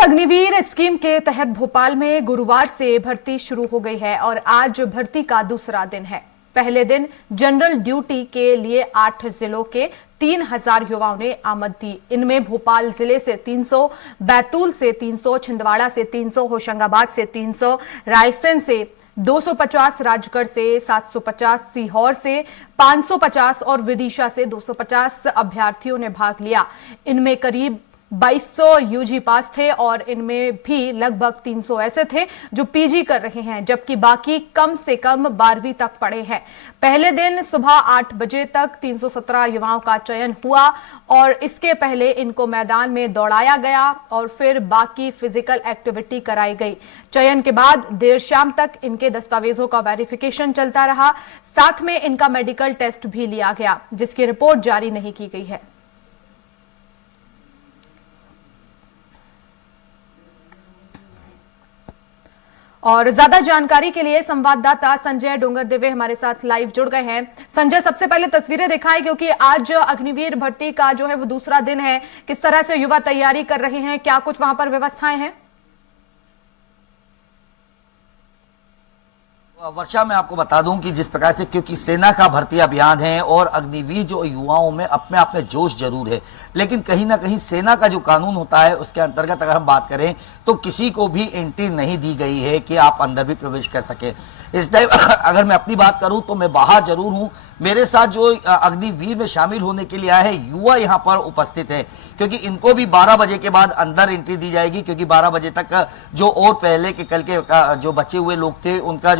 Agniveer scheme के तहत भोपाल में गुरुवार से भर्ती शुरू हो गई है और आज भर्ती का दूसरा दिन है। पहले दिन जनरल ड्यूटी के लिए 8 जिलों के 3000 युवाओं ने आमद दी। इनमें भोपाल जिले से 300, बैतूल से 300, छिंदवाड़ा से 300, होशंगाबाद से 300, रायसेन से 250, राजगढ़ से 750, सीहोर से 550 और विदिशा से 250 अभ्यर्थियों ने भाग लिया। इनमें करीब 2200 यूजी पास थे और इनमें भी लगभग 300 ऐसे थे जो पीजी कर रहे हैं, जबकि बाकी कम से कम 12वीं तक पढ़े हैं। पहले दिन सुबह 8 बजे तक 317 युवाओं का चयन हुआ और इसके पहले इनको मैदान में दौड़ाया गया और फिर बाकी फिजिकल एक्टिविटी कराई गई। चयन के बाद देर शाम तक इनके दस्तावेजों का वेरिफिकेशन चलता रहा। साथ में इनका मेडिकल टेस्ट भी लिया गया, जिसकी रिपोर्ट जारी नहीं की गई है। और ज्यादा जानकारी के लिए संवाददाता संजय डोंगरदेवे हमारे साथ लाइव जुड़ गए हैं। संजय, सबसे पहले तस्वीरें दिखाएं, क्योंकि आज अग्निवीर भर्ती का जो है वो दूसरा दिन है। किस तरह से युवा तैयारी कर रहे हैं, क्या कुछ वहां पर व्यवस्थाएं हैं? वर्षा, मैं आपको बता दूं कि जिस प्रकार से, क्योंकि सेना का भर्ती अभियान है और अग्निवीर जो युवाओं में अपने आप में जोश जरूर है, लेकिन कहीं ना कहीं सेना का जो कानून होता है उसके अंतर्गत अगर हम बात करें तो किसी को भी एंट्री नहीं दी गई है कि आप अंदर भी प्रवेश कर सके। इस टाइम अगर मैं अपनी बात करूं तो मैं बाहर जरूर हूं। मेरे साथ जो अग्निवीर में शामिल होने के लिए आए हैं युवा यहां पर उपस्थित है, क्योंकि इनको भी 12 बजे के बाद अंदर एंट्री दी जाएगी, क्योंकि 12 बजे तक जो और पहले के कल के जो बचे हुए लोग थे उनका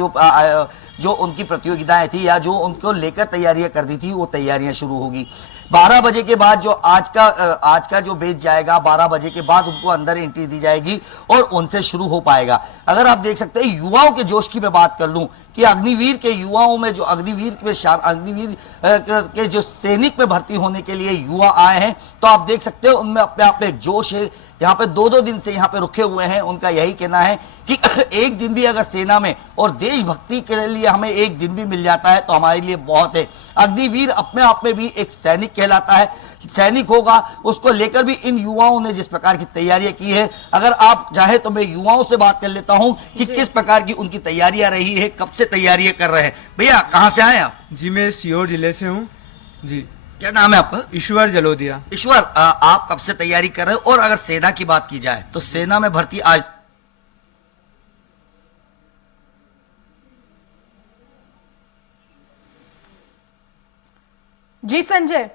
जो उनकी प्रतियोगिताएं थी या जो उनको लेकर तैयारियां कर दी थी वो तैयारियां शुरू होगी। 12 बजे के बाद जो आज का जो बैच जाएगा, 12 बजे के बाद उनको अंदर एंट्री दी जाएगी और उनसे शुरू हो पाएगा। अगर आप देख सकते हैं युवाओं के जोश की मैं बात कर लूं कि अग्निवीर के युवाओं में जो अग्निवीर के जो सैनिक में भर्ती होने के लिए युवा आए हैं, तो आप देख सकते हो उनमें अपने आप में एक जोश है। यहाँ पे 2-2 दिन से यहाँ पे रुके हुए हैं। उनका यही कहना है कि एक दिन भी अगर सेना में और देशभक्ति के लिए हमें एक दिन भी मिल जाता है तो हमारे लिए बहुत है। अग्निवीर अपने आप में भी एक सैनिक कहलाता है, सैनिक होगा। उसको लेकर भी इन युवाओं ने जिस प्रकार की तैयारियां की है, अगर आप चाहे तो मैं युवाओं से बात कर लेता हूं कि किस प्रकार की उनकी तैयारियां रही है, कब से तैयारियां कर रहे हैं। भैया, कहां से आए आप? जी, मैं सीहोर जिले से हूँ। जी, क्या नाम है आपका? ईश्वर जलोदिया। ईश्वर, आप कब से तैयारी कर रहे हो? और अगर सेना की बात की जाए तो सेना में भर्ती आज जी संजय,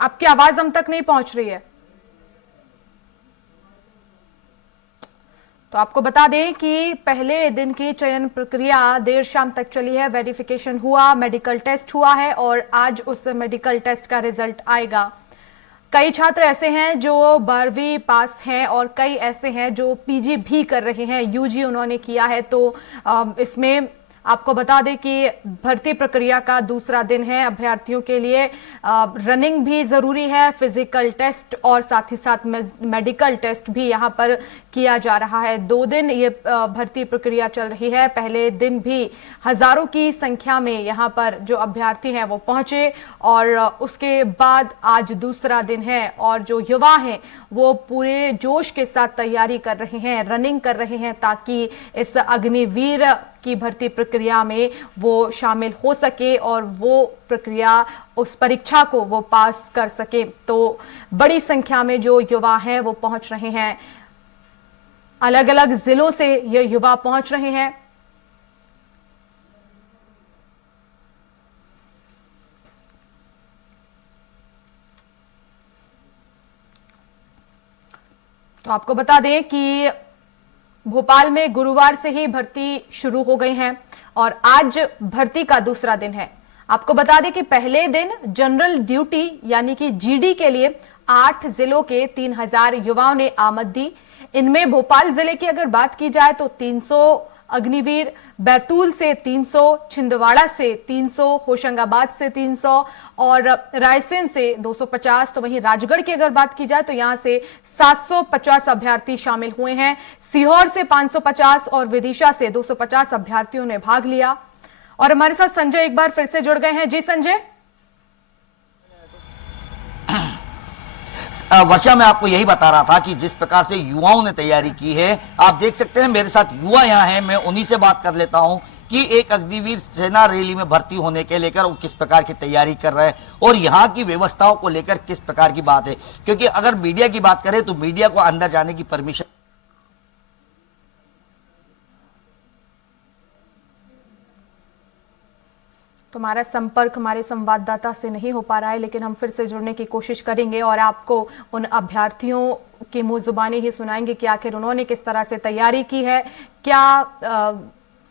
आपकी आवाज हम तक नहीं पहुंच रही है। तो आपको बता दें कि पहले दिन की चयन प्रक्रिया देर शाम तक चली है। वेरिफिकेशन हुआ, मेडिकल टेस्ट हुआ है और आज उस मेडिकल टेस्ट का रिजल्ट आएगा। कई छात्र ऐसे हैं जो 12वीं पास हैं और कई ऐसे हैं जो पीजी भी कर रहे हैं, यूजी उन्होंने किया है। तो इसमें आपको बता दें कि भर्ती प्रक्रिया का दूसरा दिन है। अभ्यर्थियों के लिए रनिंग भी जरूरी है, फिजिकल टेस्ट और साथ ही साथ मेडिकल टेस्ट भी यहां पर किया जा रहा है। 2 दिन ये भर्ती प्रक्रिया चल रही है। पहले दिन भी हजारों की संख्या में यहां पर जो अभ्यर्थी हैं वो पहुंचे और उसके बाद आज दूसरा दिन है और जो युवा हैं वो पूरे जोश के साथ तैयारी कर रहे हैं, रनिंग कर रहे हैं, ताकि इस अग्निवीर की भर्ती प्रक्रिया में वो शामिल हो सके और वो प्रक्रिया, उस परीक्षा को वो पास कर सके। तो बड़ी संख्या में जो युवा हैं वो पहुंच रहे हैं, अलग अलग जिलों से ये युवा पहुंच रहे हैं। तो आपको बता दें कि भोपाल में गुरुवार से ही भर्ती शुरू हो गई है और आज भर्ती का दूसरा दिन है। आपको बता दें कि पहले दिन जनरल ड्यूटी यानी कि जीडी के लिए 8 जिलों के 3000 युवाओं ने आमद दी। इनमें भोपाल जिले की अगर बात की जाए तो 300 अग्निवीर, बैतूल से 300, छिंदवाड़ा से 300, होशंगाबाद से 300 और रायसेन से 250। तो वहीं राजगढ़ की अगर बात की जाए तो यहां से 750 अभ्यर्थी शामिल हुए हैं। सीहोर से 550 और विदिशा से 250 अभ्यर्थियों ने भाग लिया। और हमारे साथ संजय एक बार फिर से जुड़ गए हैं। जी संजय। वर्षा, मैं आपको यही बता रहा था कि जिस प्रकार से युवाओं ने तैयारी की है, आप देख सकते हैं मेरे साथ युवा यहाँ हैं, मैं उन्हीं से बात कर लेता हूं कि एक अग्निवीर सेना रैली में भर्ती होने के लेकर वो किस प्रकार की तैयारी कर रहे हैं और यहाँ की व्यवस्थाओं को लेकर किस प्रकार की बात है। क्योंकि अगर मीडिया की बात करें तो मीडिया को अंदर जाने की परमिशन तुम्हारा संपर्क हमारे संवाददाता से नहीं हो पा रहा है, लेकिन हम फिर से जुड़ने की कोशिश करेंगे और आपको उन अभ्यर्थियों की मुंह जुबानी ही सुनाएंगे कि आखिर उन्होंने किस तरह से तैयारी की है, क्या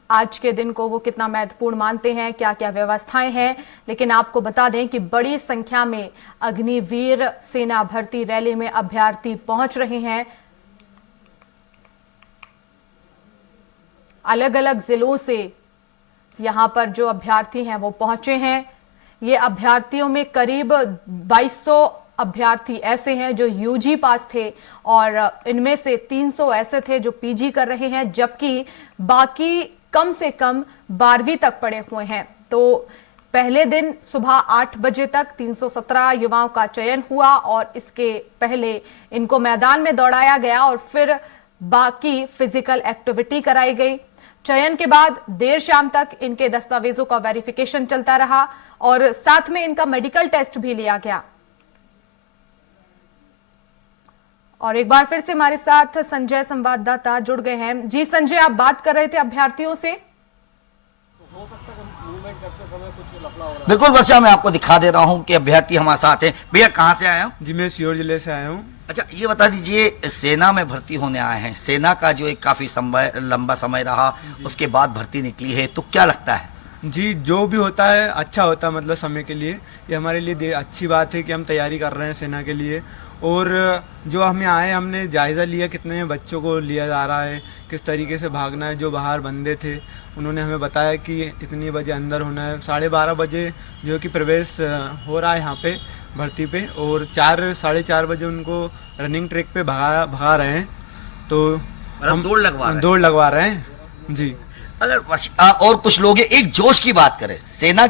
आज के दिन को वो कितना महत्वपूर्ण मानते हैं, क्या क्या व्यवस्थाएं हैं। लेकिन आपको बता दें कि बड़ी संख्या में अग्निवीर सेना भर्ती रैली में अभ्यर्थी पहुंच रहे हैं। अलग अलग जिलों से यहां पर जो अभ्यर्थी हैं वो पहुंचे हैं। ये अभ्यर्थियों में करीब 2200 अभ्यर्थी ऐसे हैं जो यूजी पास थे और इनमें से 300 ऐसे थे जो पीजी कर रहे हैं, जबकि बाकी कम से कम 12वीं तक पढ़े हुए हैं। तो पहले दिन सुबह 8 बजे तक 317 युवाओं का चयन हुआ और इसके पहले इनको मैदान में दौड़ाया गया और फिर बाकी फिजिकल एक्टिविटी कराई गई। चयन के बाद देर शाम तक इनके दस्तावेजों का वेरिफिकेशन चलता रहा और साथ में इनका मेडिकल टेस्ट भी लिया गया। और एक बार फिर से हमारे साथ संजय संवाददाता जुड़ गए हैं। जी संजय, आप बात कर रहे थे अभ्यर्थियों से। बिल्कुल वर्षा, मैं आपको दिखा दे रहा हूं कि अभ्यर्थी हमारे साथ हैं। भैया कहां से आए हो? जी मैं सीहोर जिले से आया हूँ। अच्छा, ये बता दीजिए, सेना में भर्ती होने आए हैं, सेना का जो एक काफी लंबा समय रहा, उसके बाद भर्ती निकली है, तो क्या लगता है? जी जो भी होता है अच्छा होता है, मतलब समय के लिए ये हमारे लिए अच्छी बात है कि हम तैयारी कर रहे हैं सेना के लिए। और जो हम यहाँ आए हमने जायज़ा लिया कितने बच्चों को लिया जा रहा है, किस तरीके से भागना है। जो बाहर बंदे थे उन्होंने हमें बताया कि इतनी बजे अंदर होना है, 12:30 बजे जो कि प्रवेश हो रहा है यहाँ पे भर्ती पे, और 4 साढ़े 4 बजे उनको रनिंग ट्रैक पे भगा रहे हैं। तो हम दौड़ लगवा रहे हैं जी। अगर और कुछ लोग एक जोश की बात करें, सेना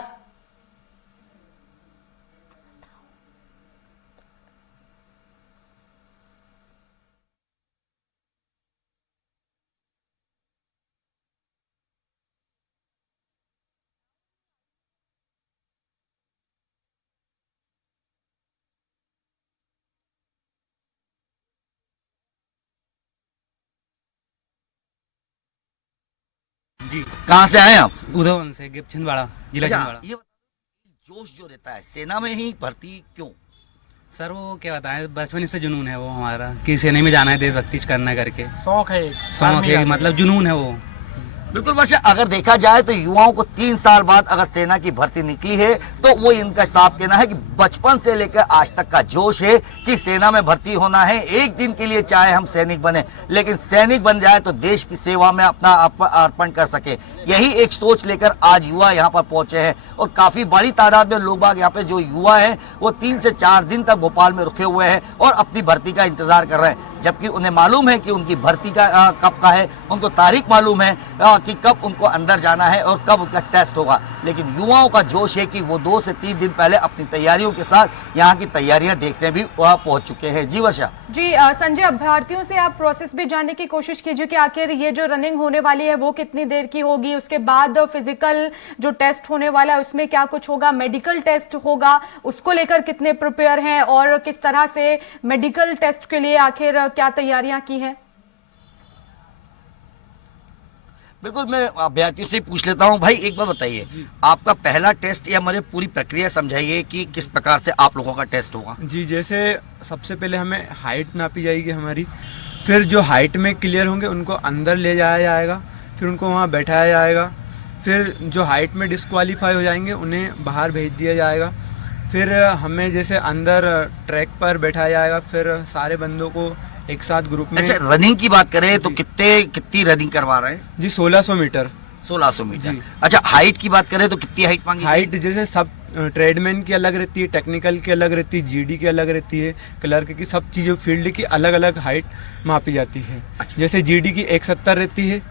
जी कहां से आए हैं आप? उधवन से छिंदवाड़ा, जिला अच्छा, छिंदवाड़ा। ये जोश जो रहता है सेना में ही भर्ती क्यों? सर वो क्या बताएं, बचपन से जुनून है वो हमारा कि सेना में जाना है, देशभक्ति करना है करके शौक है, शौक है, मतलब जुनून है वो। बिल्कुल वर्षा, अगर देखा जाए तो युवाओं को 3 साल बाद अगर सेना की भर्ती निकली है तो वो इनका साफ कहना है कि बचपन से लेकर आज तक का जोश है कि सेना में भर्ती होना है। एक दिन के लिए चाहे हम सैनिक बने, लेकिन सैनिक बन जाए तो देश की सेवा में अपना अर्पण कर सके। यही एक सोच लेकर आज युवा यहाँ पर पहुंचे हैं और काफी बड़ी तादाद में लोग बाग यहाँ पे जो युवा हैं वो 3 से 4 दिन तक भोपाल में रुके हुए हैं और अपनी भर्ती का इंतजार कर रहे हैं, जबकि उन्हें मालूम है कि उनकी भर्ती का कब का है, उनको तारीख मालूम है कि कब उनको अंदर जाना है और कब उनका टेस्ट होगा। लेकिन युवाओं का जोश है कि वो 2 से 3 दिन पहले अपनी तैयारियों के साथ यहाँ की तैयारियां देखने भी पहुंच चुके हैं। जी वर्षा। जी संजय, अभ्यर्थियों से आप प्रोसेस भी जानने की कोशिश कीजिए कि आखिर ये जो रनिंग होने वाली है वो कितनी देर की होगी, उसके बाद फिजिकल जो टेस्ट होने वाला है उसमें क्या कुछ होगा, मेडिकल टेस्ट होगा, उसको लेकर कितने प्रिपेयर हैं और किस तरह से मेडिकल टेस्ट के लिए आखिर क्या तैयारियां की हैं। बिल्कुल, मैं अभ्यर्थियों से पूछ लेता हूं। भाई एक बार बताइए, आपका पहला टेस्ट या मुझे पूरी प्रक्रिया समझाइए कि किस प्रकार से आप लोगों का टेस्ट होगा। जी जैसे सबसे पहले हमें हाइट नापी जाएगी हमारी, फिर जो हाइट में क्लियर होंगे उनको अंदर ले जाया जाएगा, फिर उनको वहाँ बैठाया जाएगा, फिर जो हाइट में डिस्क्वालीफाई हो जाएंगे उन्हें बाहर भेज दिया जाएगा, फिर हमें जैसे अंदर ट्रैक पर बैठाया जाएगा, फिर सारे बंदों को एक साथ ग्रुप में। अच्छा, रनिंग की बात करें तो कितनी रनिंग करवा रहे हैं? जी 1600 मीटर। 1600 मीटर। जी। अच्छा, हाइट की बात करें तो कितनी हाइट मांगी? हाइट जैसे सब ट्रेडमैन की अलग रहती है, टेक्निकल की अलग रहती है, जीडी की अलग रहती है, क्लर्क की, सब चीज़ों फील्ड की अलग अलग हाइट मापी जाती है। अच्छा। जैसे जीडी की 170 रहती है।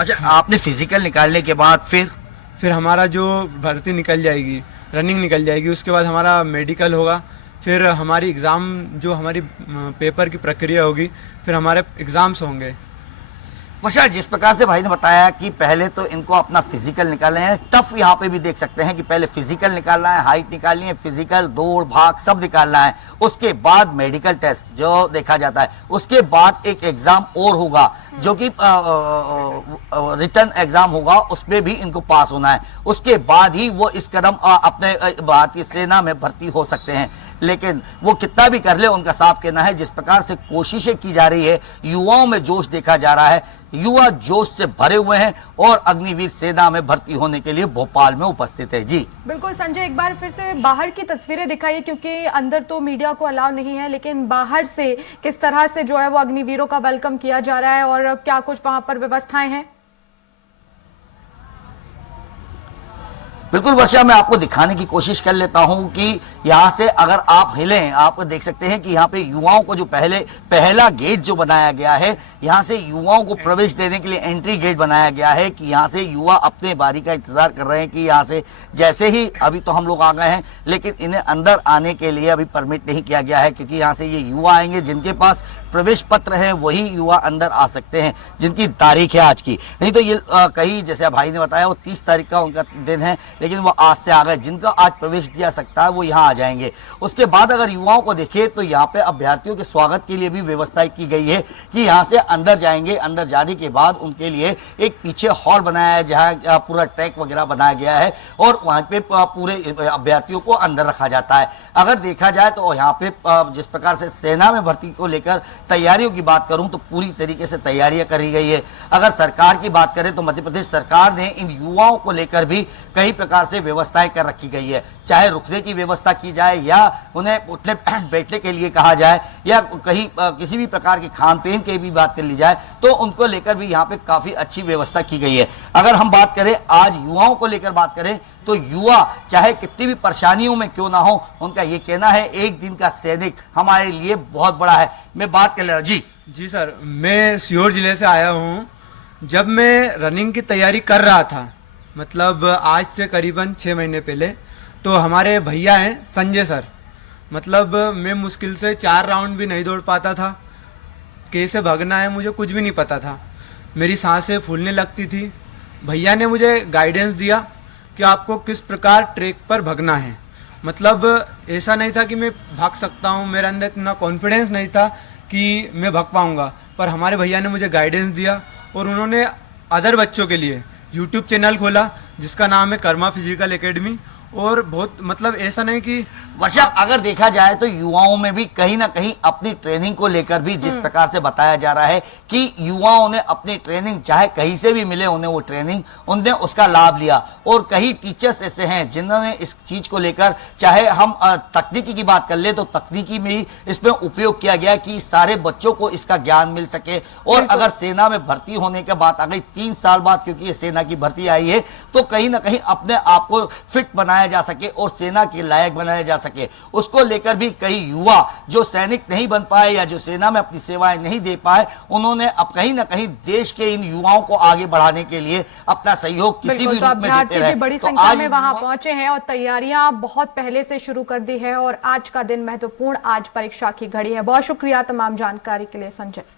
अच्छा, आपने फिजिकल निकालने के बाद फिर हमारा जो भर्ती निकल जाएगी, रनिंग निकल जाएगी, उसके बाद हमारा मेडिकल होगा, फिर हमारी एग्ज़ाम जो हमारी पेपर की प्रक्रिया होगी, फिर हमारे एग्ज़ाम्स होंगे। मशा, जिस प्रकार से भाई ने बताया कि पहले तो इनको अपना फिजिकल निकालना है, टफ यहाँ पे भी देख सकते हैं कि पहले फिजिकल निकालना है, हाइट निकालनी है, फिजिकल दौड़ भाग सब निकालना है, उसके बाद मेडिकल टेस्ट जो देखा जाता है, उसके बाद एक एग्जाम और होगा जो कि रिटर्न एग्जाम होगा, उसमें भी इनको पास होना है, उसके बाद ही वो इस कदम अपने भारतीय सेना में भर्ती हो सकते हैं। लेकिन वो कितना भी कर ले, उनका साफ कहना है जिस प्रकार से कोशिशें की जा रही है, युवाओं में जोश देखा जा रहा है, युवा जोश से भरे हुए हैं और अग्निवीर सेना में भर्ती होने के लिए भोपाल में उपस्थित है। जी बिल्कुल संजय, एक बार फिर से बाहर की तस्वीरें दिखाइए, क्योंकि अंदर तो मीडिया को अलाउ नहीं है, लेकिन बाहर से किस तरह से जो है वो अग्निवीरों का वेलकम किया जा रहा है और क्या कुछ वहां पर व्यवस्थाएं हैं। बिल्कुल वर्षा, मैं आपको दिखाने की कोशिश कर लेता हूं कि यहाँ से अगर आप हिलें, आप देख सकते हैं कि यहाँ पे युवाओं को जो पहला गेट जो बनाया गया है, यहाँ से युवाओं को प्रवेश देने के लिए एंट्री गेट बनाया गया है कि यहाँ से युवा अपने बारी का इंतजार कर रहे हैं कि यहाँ से जैसे ही, अभी तो हम लोग आ गए हैं लेकिन इन्हें अंदर आने के लिए अभी परमिट नहीं किया गया है, क्योंकि यहाँ से ये युवा आएंगे जिनके पास प्रवेश पत्र है, वही युवा अंदर आ सकते हैं जिनकी तारीख है आज की। नहीं तो ये कहीं जैसे भाई ने बताया वो 30 तारीख का उनका दिन है, लेकिन वो आज से आ गए, जिनका आज प्रवेश दिया सकता है वो यहाँ आ जाएंगे। उसके बाद अगर युवाओं को देखें तो यहाँ पे अभ्यर्थियों के स्वागत के लिए भी व्यवस्था की गई है कि यहाँ से अंदर जाएंगे, अंदर जाने के बाद उनके लिए एक पीछे हॉल बनाया है जहाँ पूरा ट्रैक वगैरह बनाया गया है और वहाँ पे पूरे अभ्यर्थियों को अंदर रखा जाता है। अगर देखा जाए तो यहाँ पे जिस प्रकार से सेना में भर्ती को लेकर तैयारियों की बात करूं तो पूरी तरीके से तैयारियां करी गई है। अगर सरकार की बात करें तो मध्य प्रदेश सरकार ने इन युवाओं को लेकर भी कई प्रकार से व्यवस्थाएं कर रखी गई है, चाहे रुकने की व्यवस्था की जाए या उन्हें उठने बैठने के लिए कहा जाए या कहीं किसी भी प्रकार के खान पीन की भी बात कर ली जाए, तो उनको लेकर भी यहाँ पे काफी अच्छी व्यवस्था की गई है। अगर हम बात करें आज युवाओं को लेकर बात करें तो युवा चाहे कितनी भी परेशानियों में क्यों ना हो, उनका ये कहना है एक दिन का सैनिक हमारे लिए बहुत बड़ा है। मैं बात कर ले जी सर, मैं सीहोर जिले से आया हूँ। जब मैं रनिंग की तैयारी कर रहा था, मतलब आज से करीबन 6 महीने पहले, तो हमारे भैया हैं संजय सर, मतलब मैं मुश्किल से 4 राउंड भी नहीं दौड़ पाता था, कैसे भागना है मुझे कुछ भी नहीं पता था, मेरी सांसें फूलने लगती थी। भैया ने मुझे गाइडेंस दिया कि आपको किस प्रकार ट्रैक पर भागना है, मतलब ऐसा नहीं था कि मैं भाग सकता हूँ, मेरे अंदर इतना कॉन्फिडेंस नहीं था कि मैं भाग पाऊँगा, पर हमारे भैया ने मुझे गाइडेंस दिया और उन्होंने अदर बच्चों के लिए यूट्यूब चैनल खोला जिसका नाम है कर्मा फिजिकल एकेडमी। और बहुत मतलब ऐसा नहीं कि वर्षा, अगर देखा जाए तो युवाओं में भी कहीं ना कहीं अपनी ट्रेनिंग को लेकर भी जिस प्रकार से बताया जा रहा है कि युवाओं ने अपनी ट्रेनिंग चाहे कहीं से भी मिले उन्हें वो ट्रेनिंग, उनने उसका लाभ लिया। और कई टीचर्स ऐसे हैं जिन्होंने इस चीज को लेकर, चाहे हम तकनीकी की बात कर ले तो तकनीकी में ही इसमें उपयोग किया गया कि सारे बच्चों को इसका ज्ञान मिल सके। और अगर सेना में भर्ती होने की बात आ गई 3 साल बाद, क्योंकि ये सेना की भर्ती आई है, तो कहीं ना कहीं अपने आप को फिट बनाया जा सके और सेना के लायक बनाया जा सके, उसको लेकर भी कई युवा जो सैनिक नहीं बन पाए या जो सेना में अपनी सेवाएं नहीं दे पाए, उन्होंने अब कहीं ना कहीं देश के इन युवाओं को आगे बढ़ाने के लिए अपना सहयोग किसी भी रूप में देते रहे। बड़ी संख्या में वहां पहुंचे हैं और तैयारियां बहुत पहले से शुरू कर दी है और आज का दिन महत्वपूर्ण, आज परीक्षा की घड़ी है। बहुत शुक्रिया तमाम जानकारी के लिए संजय।